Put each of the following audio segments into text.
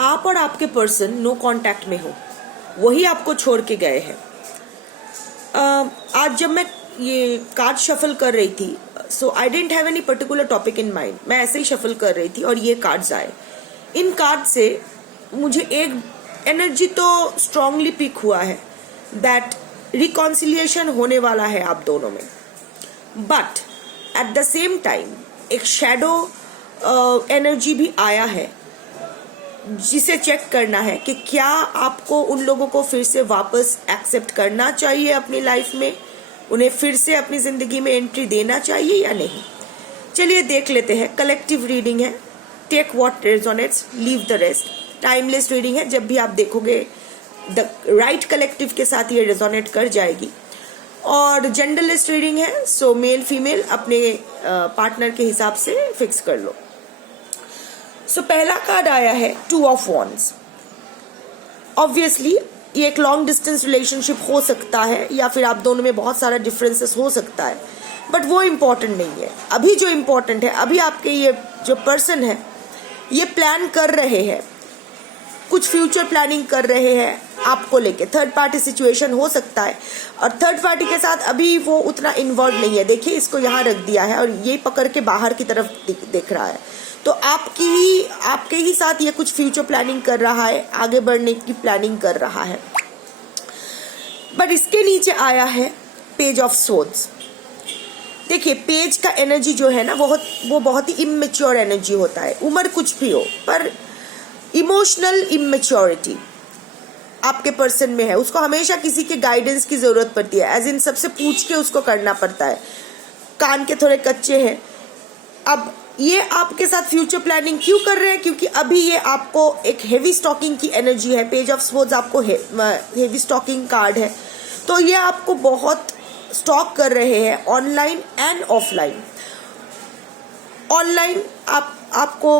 आप और आपके पर्सन नो कांटेक्ट में हो, वही आपको छोड़ के गए हैं। आज जब मैं ये कार्ड शफल कर रही थी, so I didn't have any particular topic in mind, मैं ऐसे ही शफल कर रही थी और ये कार्ड्स आए। इन कार्ड से मुझे एक एनर्जी तो स्ट्रांगली पिक हुआ है दैट रिकॉन्सिलिएशन होने वाला है आप दोनों में, but at the same time एक शैडो एनर्जी भी आया है जिसे चेक करना है कि क्या आपको उन लोगों को फिर से वापस एक्सेप्ट करना चाहिए अपनी लाइफ में, उन्हें फिर से अपनी जिंदगी में एंट्री देना चाहिए या नहीं। चलिए देख लेते हैं। कलेक्टिव रीडिंग है, take what resonates, leave the rest. Timeless reading है, जब भी आप देखोगे द राइट कलेक्टिव के साथ ये रेजोनेट कर जाएगी। और जेंडरलेस रीडिंग है, सो मेल फीमेल अपने पार्टनर के हिसाब से फिक्स कर लो। सो पहला कार्ड आया है 2 ऑफ वॉन्ड्स। ऑब्वियसली ये एक लॉन्ग डिस्टेंस रिलेशनशिप हो सकता है या फिर आप दोनों में बहुत सारा डिफरेंसेस हो सकता है, बट वो इम्पोर्टेंट नहीं है। अभी जो इम्पोर्टेंट है, अभी आपके ये जो पर्सन है ये प्लान कर रहे हैं, कुछ फ्यूचर प्लानिंग कर रहे हैं आपको लेके। थर्ड पार्टी सिचुएशन हो सकता है और थर्ड पार्टी के साथ अभी वो उतना इन्वॉल्व नहीं है। देखिए इसको यहाँ रख दिया है और ये पकड़ के बाहर की तरफ देख रहा है, तो आपके ही साथ ये कुछ फ्यूचर प्लानिंग कर रहा है, आगे बढ़ने की प्लानिंग कर रहा है। बट इसके नीचे आया है पेज ऑफ सोर्ड्स। देखिए पेज का एनर्जी जो है ना वो बहुत ही इमेच्योर एनर्जी होता है। उम्र कुछ भी हो, पर इमोशनल इमेच्योरिटी आपके पर्सन में है। उसको हमेशा किसी के गाइडेंस की जरूरत पड़ती है, एज इन सबसे पूछ के उसको करना पड़ता है। कान के थोड़े कच्चे हैं। अब ये आपके साथ फ्यूचर प्लानिंग क्यों कर रहे हैं? क्योंकि अभी ये आपको एक हेवी स्टॉकिंग की एनर्जी है। पेज ऑफ स्वॉर्ड्स आपको हेवी स्टॉकिंग कार्ड है, तो ये आपको बहुत स्टॉक कर रहे हैं ऑनलाइन एंड ऑफलाइन। ऑनलाइन आपको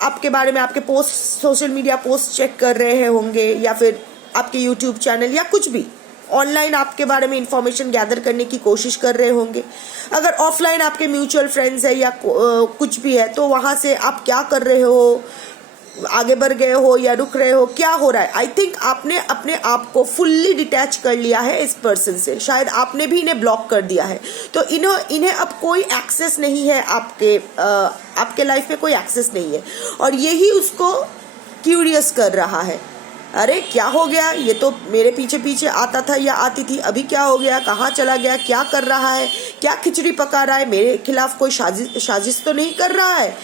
आपके बारे में आपके post, social media post check कर रहे होंगे या फिर आपके यूट्यूब चैनल या कुछ भी ऑनलाइन आपके बारे में इंफॉर्मेशन गैदर करने की कोशिश कर रहे होंगे। अगर ऑफलाइन आपके म्यूचुअल फ्रेंड्स है या कुछ भी है, तो वहां से आप क्या कर रहे हो, आगे बढ़ गए हो या रुक रहे हो, क्या हो रहा है। आई थिंक आपने अपने आप को फुल्ली डिटैच कर लिया है इस पर्सन से। शायद आपने भी इन्हें ब्लॉक कर दिया है, तो इन्हें अब कोई एक्सेस नहीं है आपके लाइफ में, कोई एक्सेस नहीं है। और यही उसको क्यूरियस कर रहा है, अरे क्या हो गया, ये तो मेरे पीछे पीछे आता था या आती थी, अभी क्या हो गया, कहाँ चला गया, क्या कर रहा है, क्या खिचड़ी पका रहा है, मेरे खिलाफ कोई साजिश तो नहीं कर रहा है।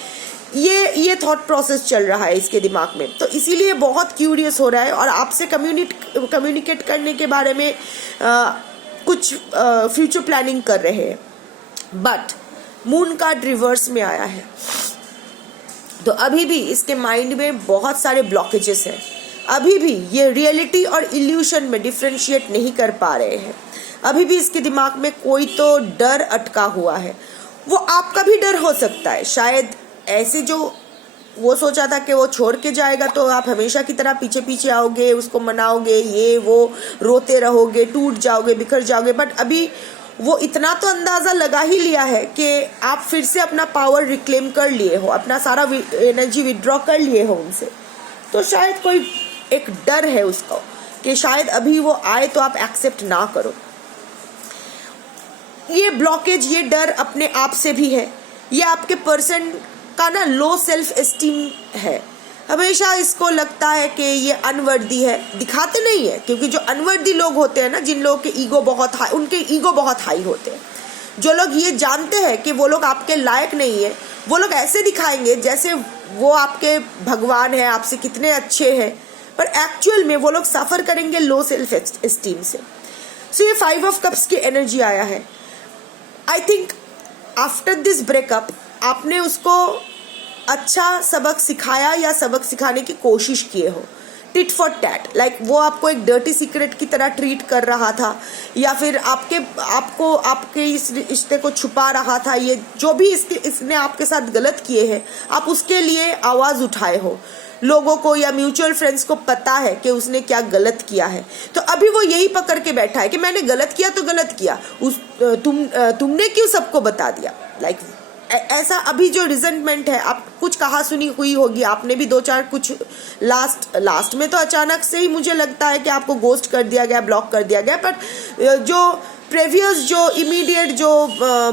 ये थॉट प्रोसेस चल रहा है इसके दिमाग में, तो इसीलिए बहुत क्यूरियस हो रहा है और आपसे कम्युनिकेट करने के बारे में कुछ फ्यूचर प्लानिंग कर रहे हैं। बट मून कार्ड रिवर्स में आया है, तो अभी भी इसके माइंड में बहुत सारे ब्लॉकेजेस हैं। अभी भी ये रियलिटी और इल्यूशन में डिफ्रेंशिएट नहीं कर पा रहे हैं। अभी भी इसके दिमाग में कोई तो डर अटका हुआ है। वो आपका भी डर हो सकता है। शायद ऐसे जो वो सोचा था कि वो छोड़ के जाएगा तो आप हमेशा की तरह पीछे पीछे आओगे, उसको मनाओगे, ये वो रोते रहोगे, टूट जाओगे, बिखर जाओगे। बट अभी वो इतना तो अंदाजा लगा ही लिया है कि आप फिर से अपना पावर रिक्लेम कर लिए हो, अपना सारा एनर्जी विड्रॉ कर लिए हो उनसे। तो शायद कोई एक डर है उसको कि शायद अभी वो आए तो आप एक्सेप्ट ना करो। ये ब्लॉकेज, ये डर अपने आप से भी है। ये आपके पर्सन का ना लो सेल्फ एस्टीम है। हमेशा इसको लगता है कि ये अनवर्दी है, दिखाते नहीं है, क्योंकि जो अनवर्दी लोग होते हैं ना, जिन लोगों के ईगो बहुत हाई, उनके ईगो बहुत हाई होते हैं। जो लोग ये जानते हैं कि वो लोग आपके लायक नहीं है, वो लोग ऐसे दिखाएंगे जैसे वो आपके भगवान है, आपसे कितने अच्छे हैं, पर एक्चुअल में वो लोग सफर करेंगे लो सेल्फ एस्टीम से। सो ये 5 ऑफ कप्स की एनर्जी आया है। I think after this breakup आपने उसको अच्छा सबक सिखाया या सबक सिखाने की कोशिश किए हो। टिट फॉर टैट, लाइक वो आपको एक डर्टी सीक्रेट की तरह ट्रीट कर रहा था या फिर आपके इस रिश्ते को छुपा रहा था। ये जो भी इसने आपके साथ गलत किए हैं, आप उसके लिए आवाज उठाए हो। लोगों को या म्यूचुअल फ्रेंड्स को पता है कि उसने क्या गलत किया है, तो अभी वो यही पकड़ के बैठा है कि मैंने गलत किया तो गलत किया, तुमने क्यों सबको बता दिया। लाइक ऐसा अभी जो रिजेंटमेंट है, आप कुछ कहा सुनी हुई होगी, आपने भी दो चार कुछ लास्ट में तो अचानक से ही मुझे लगता है कि आपको गोस्ट कर दिया गया, ब्लॉक कर दिया गया, पर जो प्रेवियस जो इमीडिएट जो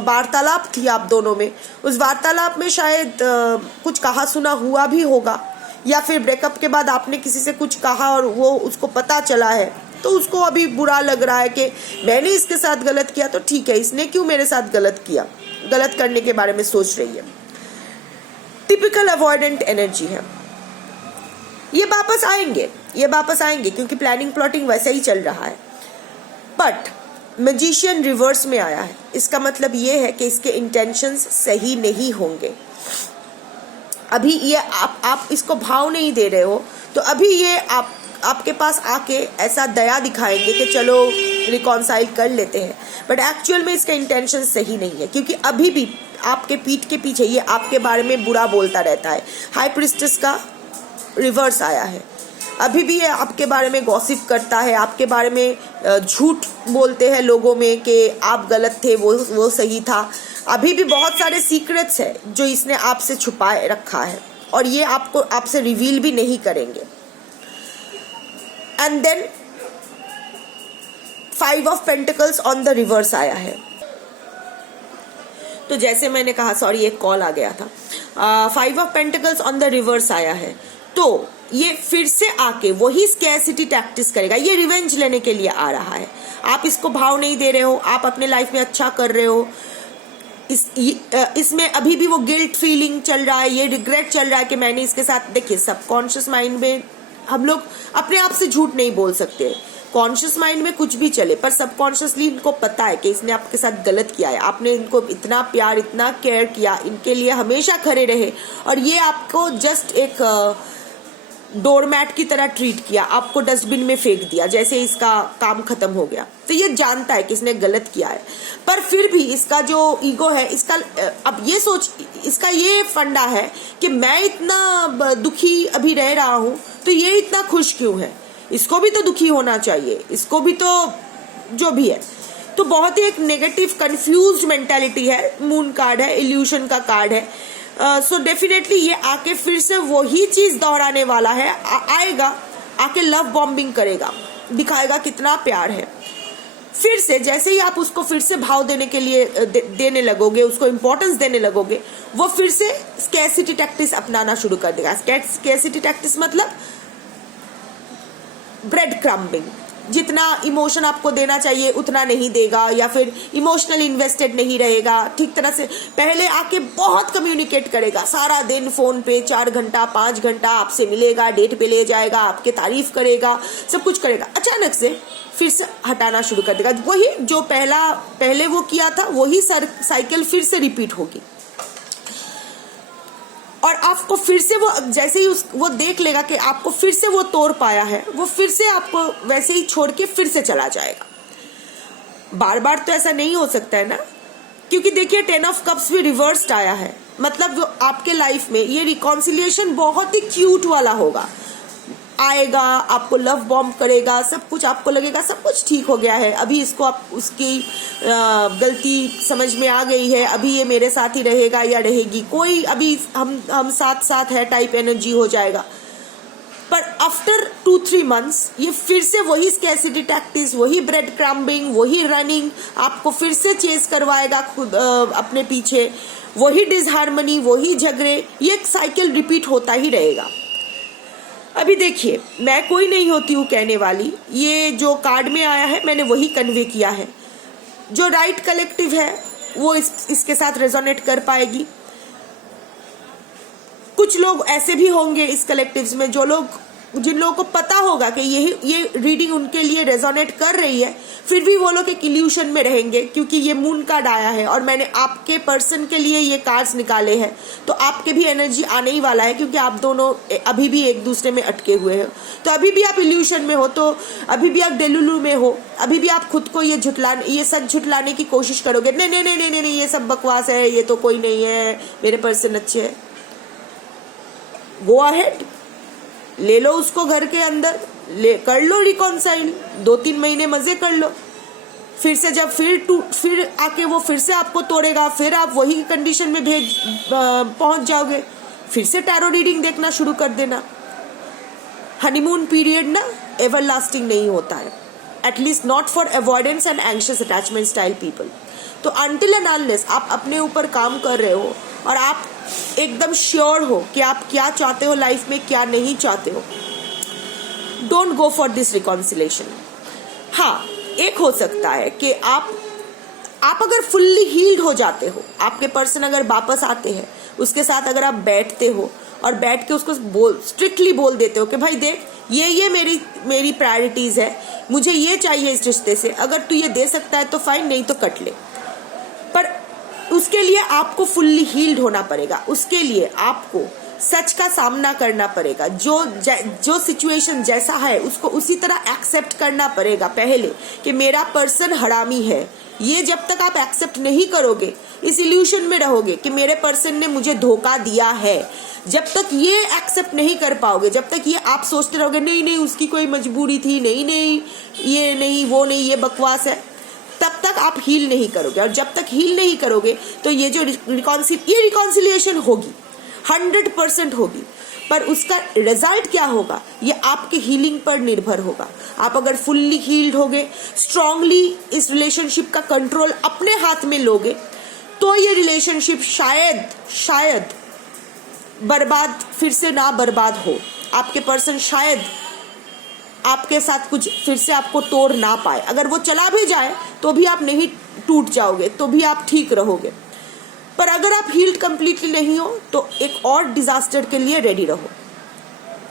वार्तालाप थी आप दोनों में, उस वार्तालाप में शायद कुछ कहा सुना हुआ भी होगा, या फिर ब्रेकअप के बाद आपने किसी से कुछ कहा और वो उसको पता चला है, तो उसको अभी बुरा लग रहा है कि मैंने इसके साथ गलत किया, तो ठीक है, इसने क्यों मेरे साथ गलत किया, गलत करने के बारे में सोच रही है। टिपिकल अवॉइडेंट एनर्जी है। ये वापस आएंगे क्योंकि प्लानिंग प्लॉटिंग वैसे ही चल रहा है। बट मैजिशियन रिवर्स में आया है, इसका मतलब ये है कि इसके इंटेंशंस सही नहीं होंगे। अभी ये आप इसको भाव नहीं दे रहे हो, तो अभी ये आपके पास आके ऐसा दया दिखाएंगे कि चलो रिकॉन्साइल कर लेते हैं, बट एक्चुअल में इसका इंटेंशन सही नहीं है, क्योंकि अभी भी आपके पीठ के पीछे ये आपके बारे में बुरा बोलता रहता है। हाई प्रिस्टेस का रिवर्स आया है, अभी भी ये आपके बारे में गॉसिप करता है, आपके बारे में झूठ बोलते हैं लोगों में कि आप गलत थे, वो सही था। अभी भी बहुत सारे सीक्रेट्स हैं जो इसने आपसे छुपाए रखा है, और ये आपसे रिवील भी नहीं करेंगे। And then 5 of pentacles on the reverse आया है। तो जैसे मैंने कहा, सॉरी एक कॉल आ गया था, 5 of pentacles on the reverse आया है, तो ये फिर से आके वही स्कैरसिटी टैक्टिस करेगा। ये रिवेंज लेने के लिए आ रहा है। आप इसको भाव नहीं दे रहे हो, आप अपने लाइफ में अच्छा कर रहे हो, इसमें अभी भी वो गिल्ट फीलिंग चल रहा है, ये रिग्रेट चल रहा है कि मैंने इसके साथ। देखिए, सबकॉन्शियस माइंड में हम लोग अपने आप से झूठ नहीं बोल सकते। कॉन्शियस माइंड में कुछ भी चले, पर सबकॉन्शियसली इनको पता है कि इसने आपके साथ गलत किया है, आपने इनको इतना प्यार, इतना केयर किया, इनके लिए हमेशा खड़े रहे, और ये आपको जस्ट एक डोरमैट की तरह ट्रीट किया, आपको डस्टबिन में फेंक दिया जैसे इसका काम खत्म हो गया। तो ये जानता है कि इसने गलत किया है, पर फिर भी इसका जो ईगो है, इसका अब ये इसका ये फंडा है कि मैं इतना दुखी अभी रह रहा हूं, तो ये इतना खुश क्यों है, इसको भी तो दुखी होना चाहिए, इसको भी तो जो भी है। तो बहुत ही एक नेगेटिव कंफ्यूज्ड मेंटालिटी है। मून कार्ड है, इल्यूशन का कार्ड है। सो डेफिनेटली ये आके फिर से वही चीज दोहराने वाला है। आएगा, आके लव बॉम्बिंग करेगा, दिखाएगा कितना प्यार है। फिर से जैसे ही आप उसको फिर से भाव देने के लिए देने लगोगे, उसको इंपॉर्टेंस देने लगोगे, वो फिर से स्कैरसिटी टैक्टिस अपनाना शुरू कर देगा। स्कैरसिटी टैक्टिस मतलब ब्रेड क्रम्बिंग, जितना इमोशन आपको देना चाहिए उतना नहीं देगा, या फिर इमोशनल इन्वेस्टेड नहीं रहेगा ठीक तरह से। पहले आके बहुत कम्युनिकेट करेगा, सारा दिन फोन पे 4 घंटा 5 घंटा आपसे मिलेगा, डेट पे ले जाएगा, आपके तारीफ करेगा, सब कुछ करेगा। अचानक से फिर से हटाना शुरू कर देगा। वही जो पहले वो किया था, वही साइकिल फिर से रिपीट होगी, और आपको फिर से वो जैसे ही वो देख लेगा कि आपको फिर से वो तोड़ पाया है, वो फिर से आपको वैसे ही छोड़ के फिर से चला जाएगा। बार बार तो ऐसा नहीं हो सकता है ना, क्योंकि देखिए 10 ऑफ कप्स भी रिवर्स्ड आया है, मतलब जो आपके लाइफ में ये रिकॉन्सिलिएशन बहुत ही क्यूट वाला होगा। आएगा, आपको लव बॉम्ब करेगा, सब कुछ आपको लगेगा सब कुछ ठीक हो गया है, अभी इसको आप उसकी गलती समझ में आ गई है, अभी ये मेरे साथ ही रहेगा या रहेगी, कोई अभी हम साथ है टाइप एनर्जी हो जाएगा। पर आफ्टर 2-3 मंथ्स ये फिर से वही स्कैरसिटी टैक्टिस, वही ब्रेड क्रम्बिंग, वही रनिंग, आपको फिर से चेस करवाएगा खुद अपने पीछे, वही डिसहार्मनी, वही झगड़े, ये एक साइकिल रिपीट होता ही रहेगा। अभी देखिए, मैं कोई नहीं होती हूँ कहने वाली, ये जो कार्ड में आया है मैंने वही कन्वे किया है। जो राइट कलेक्टिव है वो इसके साथ रेजोनेट कर पाएगी। कुछ लोग ऐसे भी होंगे इस कलेक्टिव्स में जिन लोगों को पता होगा कि ये रीडिंग उनके लिए रेजोनेट कर रही है, फिर भी वो लोग एक इल्यूशन में रहेंगे, क्योंकि ये मून कार्ड आया है और मैंने आपके पर्सन के लिए ये कार्ड्स निकाले हैं। तो आपके भी एनर्जी आने ही वाला है, क्योंकि आप दोनों अभी भी एक दूसरे में अटके हुए हैं। तो अभी भी आप इल्यूशन में हो, तो अभी भी आप डेलुलू में हो, अभी भी आप खुद को ये सच झुटलाने की कोशिश करोगे, नहीं, ये सब बकवास है, ये तो कोई नहीं है, मेरे पर्सन अच्छे है। गो अहेड, ले लो उसको घर के अंदर, कर लो रिकॉन्साइल, 2-3 महीने मजे कर लो, फिर से जब फिर आके वो फिर से आपको तोड़ेगा, फिर आप वही कंडीशन में पहुंच जाओगे, फिर से टैरो रीडिंग देखना शुरू कर देना। हनीमून पीरियड ना एवरलास्टिंग नहीं होता है, at least not for avoidance and anxious attachment style people. तो अनटिल एंड अनलेस आप अपने ऊपर काम कर रहे हो और आप एकदम श्योर हो कि आप क्या चाहते हो लाइफ में, क्या नहीं चाहते हो, don't go for this reconciliation. हाँ, एक हो सकता है कि आप अगर फुल्ली हील्ड हो जाते हो, आपके पर्सन अगर वापस आते हैं, उसके साथ अगर आप बैठते हो और बैठ के उसको स्ट्रिक्टली बोल देते हो कि भाई देख, ये मेरी प्रायोरिटीज है, मुझे ये चाहिए इस रिश्ते से, अगर तू ये दे सकता है तो फाइन, नहीं तो कट ले। पर उसके लिए आपको फुल्ली हील्ड होना पड़ेगा, उसके लिए आपको सच का सामना करना पड़ेगा। जो सिचुएशन जैसा है उसको उसी तरह एक्सेप्ट करना पड़ेगा पहले, कि मेरा पर्सन हरामी है। ये जब तक आप एक्सेप्ट नहीं करोगे, इस इल्यूशन में रहोगे कि मेरे पर्सन ने मुझे धोखा दिया है, जब तक ये एक्सेप्ट नहीं कर पाओगे, जब तक ये आप सोचते रहोगे नहीं उसकी कोई मजबूरी थी, नहीं ये नहीं वो नहीं, ये बकवास है, तब तक आप हील नहीं करोगे। और जब तक हील नहीं करोगे तो ये जो रिकॉन्सिलिएशन होगी 100% होगी, पर उसका रिजल्ट क्या होगा ये आपके हीलिंग पर निर्भर होगा। आप अगर फुल्ली हील्ड होगे, स्ट्रांगली इस रिलेशनशिप का कंट्रोल अपने हाथ में लोगे, तो ये रिलेशनशिप शायद बर्बाद फिर से ना बर्बाद हो। आपके पर्सन शायद आपके साथ कुछ फिर से आपको तोड़ ना पाए। अगर वो चला भी जाए तो भी आप नहीं टूट जाओगे, तो भी आप ठीक रहोगे। पर अगर आप हील्ड कंप्लीटली नहीं हो तो एक और डिजास्टर के लिए रेडी रहो।